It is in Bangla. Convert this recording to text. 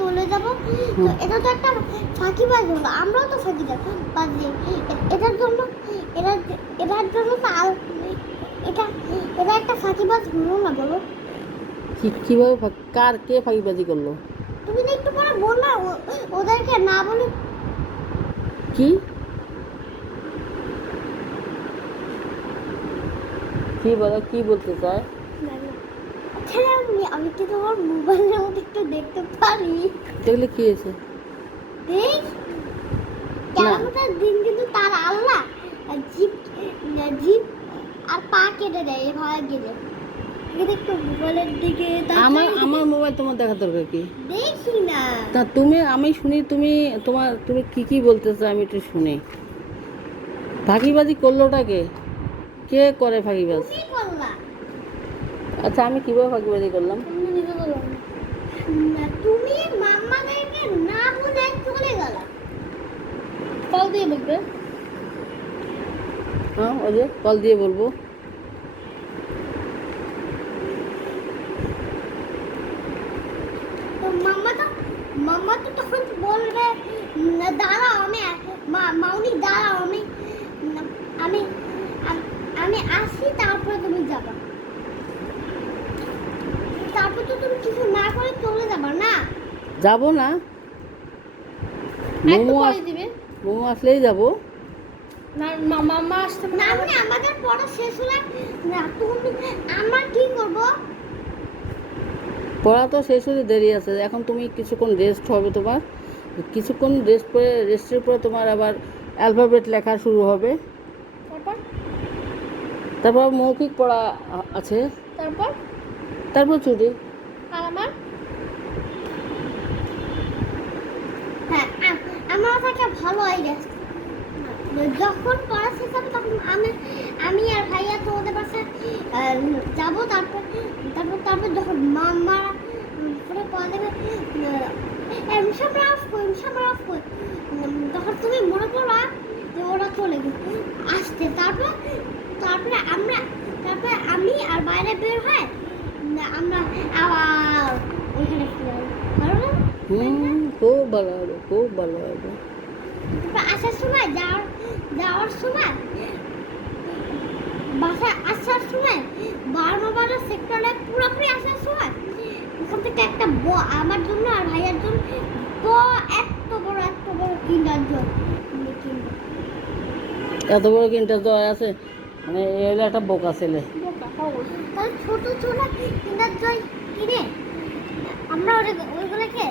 চলে যাব। তো এটা তো একটা ফাঁকিবাজ হলো, আমরাও তো ফাঁকিবাজ বাজি। এটার জন্য এটা এটার জন্য তো এটা এটা একটা ফাঁকিবাজ হলো না বলো? কিভাবে কার কে ফাঁকিবাজি করলো? তুমি তো একটু পরে বললা ওদেরকে না বলে। কি কি বলো, কি বলতে চায়? আচ্ছা, আমি কি তোমার মোবাইলের মধ্যে একটু দেখতে পারি? দেখলে কি হয়েছে? দেখ, কেমনটার দিন কিন্তু তার আল্লাহ জিপ জিপ আর পা কেটে দেয় এভাবে গেলে। একটু মোবাইলের দিকে আমার মোবাইল তোমার দেখা দরকার কি? দেখি না। তা আমি শুনি, তুমি কি বলতে চাও আমি একটু শুনি। ফাঁকিবাজি করলোটা কে? কে করে ফাঁকিবাজ? তুমি করলা। আচ্ছা, আমি কিভাবে ফাঁকিবাজি করলাম? তুমি নিজে করলা না, তুমি মাম্মাদেরকে না বলে চলে গেলা। কল দিয়ে বলবে। হ্যাঁ, ওই যে কল দিয়ে বলবো। তো মাম্মা তো তখন বলবে দাঁড়াও, মাউনি দাঁড়াও, আমি আমি আসি, তারপরে তুমি যাবা। তারপর তো তুমি কিছু না করে চলে যাবা না? যাব না, মোমো আসলেই যাব। না, মাম্মা আসতে না, মানে আমাদের পড়া শেষ হলে না তুমি আমরা কি করব? পড়া তো শেষ হতে দেরি আছে, এখন তুমি কিছুক্ষণ রেস্ট হবে তোমার। কিছুক্ষণ রেস্টের পরে তোমার আবার অ্যালফাবেট লেখা শুরু হবে। তারপর মৌখিক পড়া আছে। তারপর ছুটি। আর হ্যাঁ, আমার থেকে ভালো আইডিয়া। যখন পড়া শেষ হবে তখন আমি আর ভাইয়া তো ওদের পাশে যাবো। তারপর যখন মাম্মা পরে পড়া দেবে তখন তুমি মনে করবা যে ওরা চলে গেছে আসতে। তারপরে আমি আর বাইরে বের হয়, আমরা আবার ওইখানে ফিরে আসবো। ভালো না? খুব ভালো হবে, খুব ভালো হবে। আসার সময় যাওয়ার সময় বাসায় আসার সময় 12 সেক্টরে পুরোপুরি আসার সময় ওখান থেকে একটা আমার জন্য আর ভাইয়ার জন্য এত বড় কিন্ডার জয় কিনবো। এত বড় কিন্টার জয় আছে, মানে এগুলো একটা বোকা ছেলে। তাহলে ছোট ছোট কিন্ডার জয় কিনে আমরা ওইগুলোকে